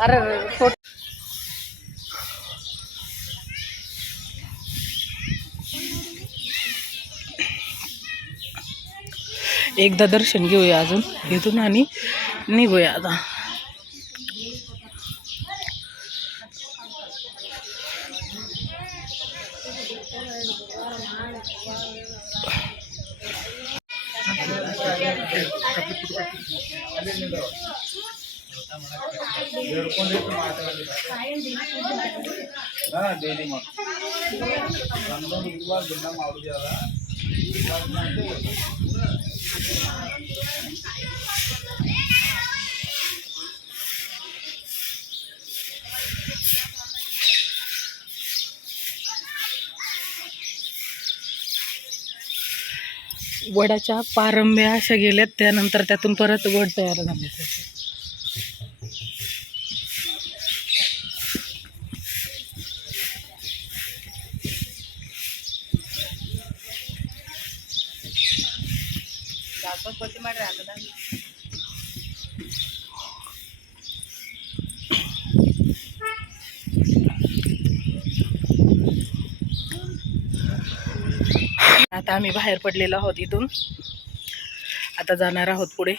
अरे फोटो एकदा दर्शन घेऊया अजून इथून आणि निघूया आता. वडाच्या पारंब्या अशा गेल्यात, त्यानंतर त्यातून परत वड तयार झाले. आता आम्ही बाहेर पडलेलो आहोत इथून. आता जाणार आहोत पुढे.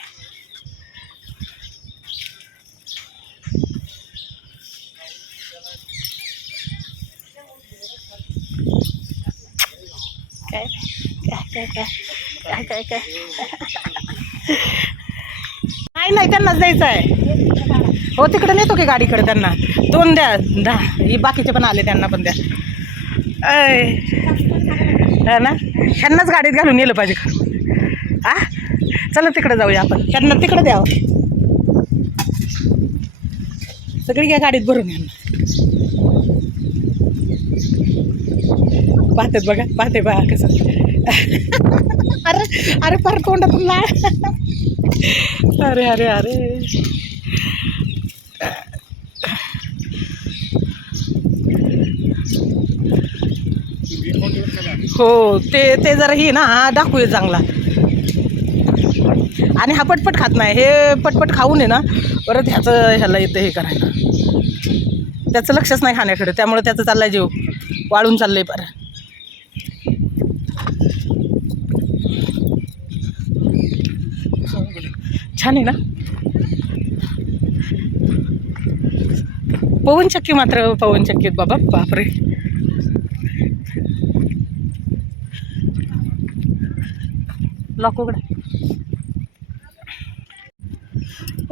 काय काय काय काय काय काय नाही नाही, त्यांनाच द्यायचं आहे. हो तिकडे नेतो की गाडीकडे. त्यांना दोन द्या, 10. ही बाकीचे पण आले, त्यांना पण द्या. ना ह्यांनाच गाडीत घालून नेलं पाहिजे. आ चला तिकडे जाऊया आपण. त्यांना तिकडे द्यावं. सगळी काय गाडीत भरून यांना. पाहतात बघा, पाहते बघा कसं. अरे अरे फार तोंडातून लाळ. अरे अरे अरे हो, ते जरा ही ना दाखवूया चांगला. आणि हा पटपट खात नाही. हे पटपट खाऊन आहे ना परत ह्याला येतं हे करायला. त्याचं लक्षच नाही खाण्याकडे, त्यामुळे त्याचं चाललाय जीव वाळून चाललंय पार. छान आहे ना पवनचक्की. मात्र पवनचक्कीत बाबा, बापरे. लॉक उघडा.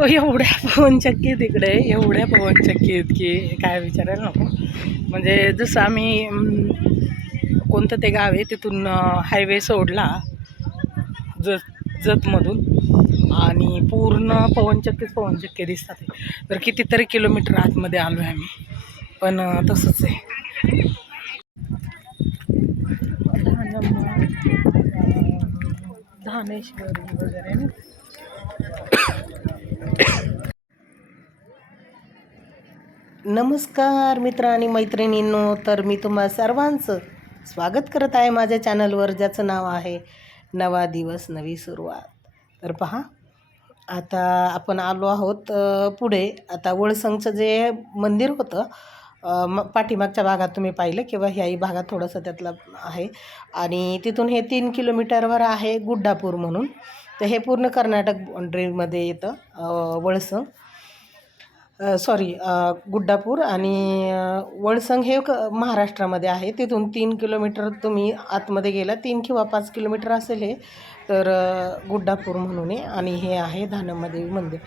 एवढ्या पवनचक्कीत इकडे, एवढ्या पवनचक्कीत की काय विचारायला नको. म्हणजे जसं आम्ही कोणतं ते गाव आहे तिथून हायवे सोडला जतमधून, आणि पूर्ण पवनचक्की दिसतात. तर कितीतरी किलोमीटर आतमध्ये आलो आहे आम्ही. पण तसंच आहे. धानेश्वरी वगैरे. नमस्कार मित्र आणि मैत्रिणींनो. तर मी तुम्हा सर्वांचं स्वागत करत आहे माझ्या चॅनलवर, ज्याचं नाव आहे नवा दिवस नवी सुरुवात. तर पहा, आता आपण आलो आहोत पुढे. आता वळसंगचं जे मंदिर होतं पाठीमागच्या भागात तुम्ही पाहिलं, किंवा ह्याही भागात थोडंसं त्यातलं आहे. आणि तिथून हे 3 किलोमीटरवर आहे गुड्डापूर म्हणून. तर हे पूर्ण कर्नाटक बाउंड्रीमध्ये येतं वळसंग. सॉरी गुड्डापूर. आणि वळसंग हे महाराष्ट्रामध्ये आहे. तिथून 3 किलोमीटर तुम्ही आतमध्ये गेला, 3 किंवा 5 किलोमीटर असेल हे. तर गुड्डापूर म्हणून आहे. आणि हे आहे धानम्मादेवी मंदिर.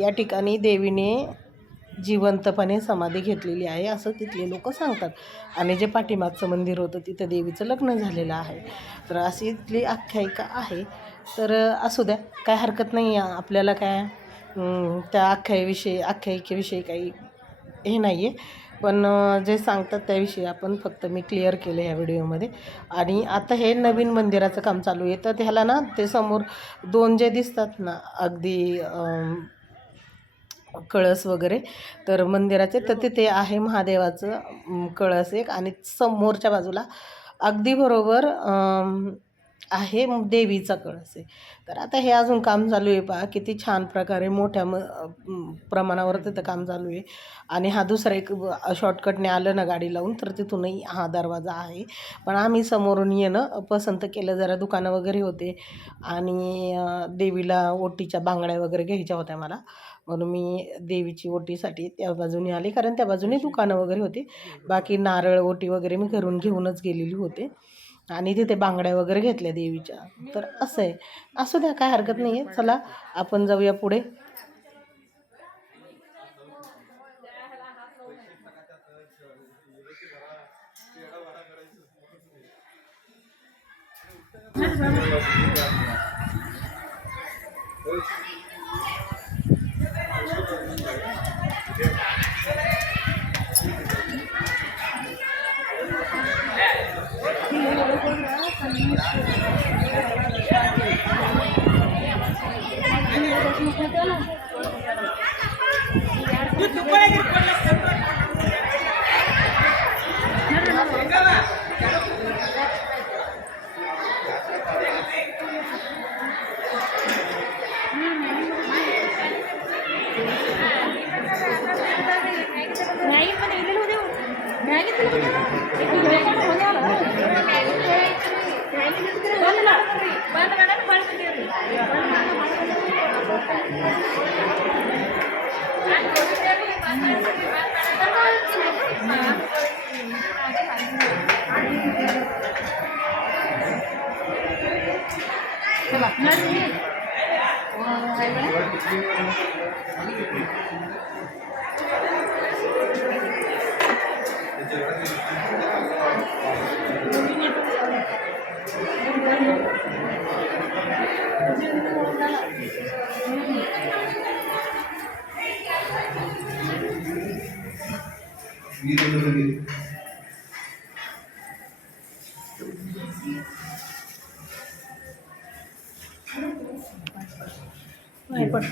या ठिकाणी देवीने जिवंतपणे समाधी घेतलेली आहे असं तिथले लोक सांगतात. आणि जे पाठीमागचं मंदिर होतं तिथं देवीचं लग्न झालेलं आहे. तर अशी इथली आख्यायिका आहे. तर असू द्या, काय हरकत नाही आहे. आपल्याला काय त्या आख्यायिकेविषयी काही हे नाही आहे. पण जे सांगतात त्याविषयी आपण फक्त मी क्लिअर केलं ह्या व्हिडिओमध्ये. आणि आता हे नवीन मंदिराचं काम चालू आहे. तर ह्याला ना ते समोर 2 जे दिसतात ना अगदी कळस वगैरे, तर मंदिराचे, तर तिथे आहे महादेवाचं कळस एक. आणि समोरच्या बाजूला अगदी बरोबर आहे देवीचा कळस आहे. तर आता हे अजून काम चालू आहे पहा, किती छान प्रकारे मोठ्या प्रमाणावर तिथं काम चालू आहे. आणि हा दुसरा एक शॉर्टकटने आलं ना गाडी लावून तर तिथूनही हा दरवाजा आहे. पण आम्ही समोरून येणं पसंत केलं, जरा दुकानं वगैरे होते आणि देवीला ओटीच्या बांगड्या वगैरे घ्यायच्या होत्या मला, म्हणून मी देवीची ओटीसाठी त्या बाजूने आले, कारण त्या बाजूने दुकानं वगैरे होती. बाकी नारळ ओटी वगैरे मी घरून घेऊनच गेलेली होते आणि तिथे बांगड्या वगैरे घेतल्या देवीच्या. तर असं आहे, असू द्या, काय हरकत नाही आहे. चला आपण जाऊया पुढे.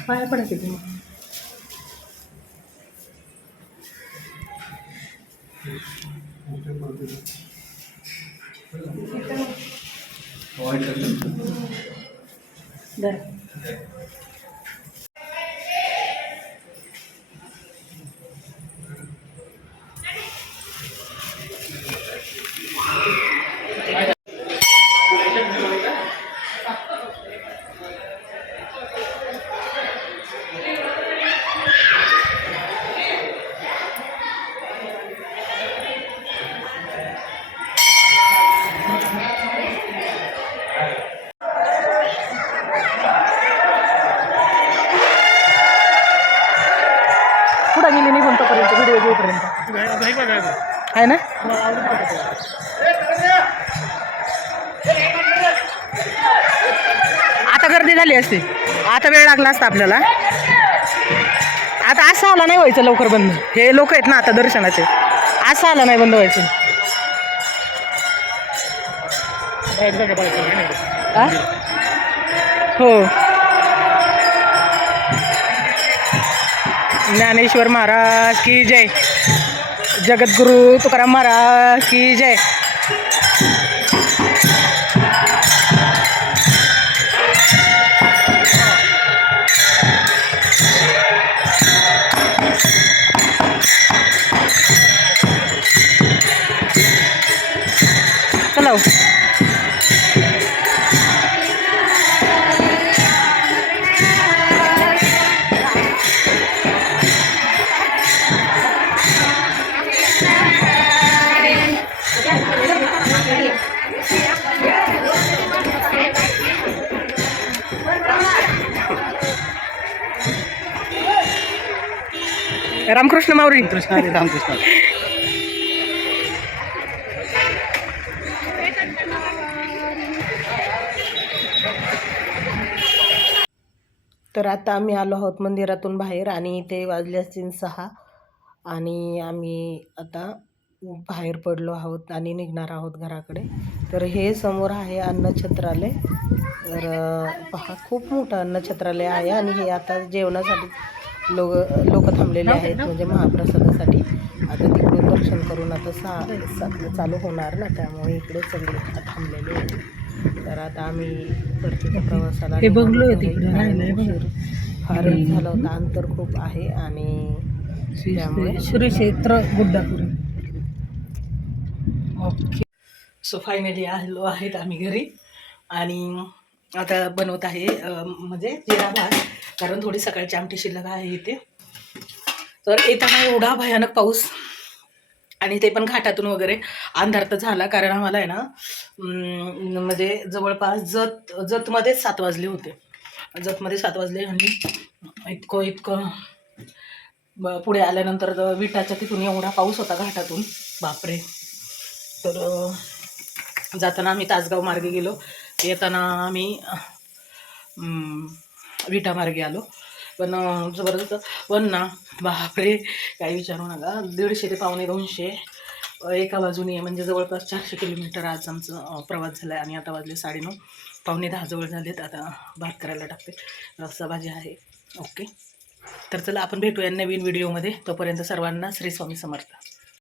पाय पडा की तुम्ही. कुठं गेली निघून तोपर्यंत व्हिडिओ घेऊपर्यंत आहे ना. आता गर्दी झाली असते, आता वेळ लागला असता आपल्याला. आता असं आला नाही व्हायचं लवकर बंद, हे लोक आहेत ना आता दर्शनाचे, असं आला नाही बंद व्हायचं. हो, ज्ञानेश्वर महाराज की जय, जगद्गुरु तुकाराम महाराज की जय. चलो रामकृष्ण माऊली. कृष्ण हरी रामकृष्ण. तर आता आम्ही आलो आहोत मंदिरातून बाहेर आणि ते वाजले असतील 6 आणि आम्ही आता बाहेर पडलो आहोत आणि निघणार आहोत घराकडे. तर हे समोर आहे अन्नछत्रालय. तर पहा, खूप मोठं अन्नछत्रालय आहे आणि हे आता जेवणासाठी लोक थांबलेले आहेत, म्हणजे महाप्रसादासाठी. आता तिकडून दर्शन करून आता 6 चालू होणार ना, त्यामुळे इकडे सगळे थांबलेले आहेत. तर आता आम्ही परतीच्या प्रवासाला हे बंगलो आहे निघालो तिकडे आहे. राहिलंय बघा. उशीर फारच झालं होतं, अंतर खूप आहे आणि त्यामुळे श्री क्षेत्र गुड्डापुरी. ओके. सो फायनली आलो आहेत आम्ही घरी आणि आता बनवत आहे म्हणजे जिरा भात, कारण थोडी सकाळची आमटी शिल्लक आहे इथे. तर येताना एवढा भयानक पाऊस आणि ते पण घाटातून वगैरे अंधार तर झाला, कारण आम्हाला आहे ना म्हणजे जवळपास जतमध्येच 7 वाजले होते. जतमध्ये 7 वाजले आणि इतकं पुढे आल्यानंतर विटाच्या तिथून एवढा पाऊस होता घाटातून, बापरे. तर जाताना आम्ही तासगाव मार्गे गेलो, येताना आम्ही विटा मार्गे आलो. पण जबरदस्त पण ना, बापरे काही विचारू नका. 150 ते 150 एका बाजूने, म्हणजे जवळपास 400 किलोमीटर आज आमचं प्रवास झाला आहे. आणि आता वाजले 9:30, 9:45 जवळ झालेत. आता भात करायला टाकते, रस्सा भाजी आहे. ओके, तर चला आपण भेटूया नवीन व्हिडिओमध्ये. तोपर्यंत सर्वांना श्री स्वामी समर्थ.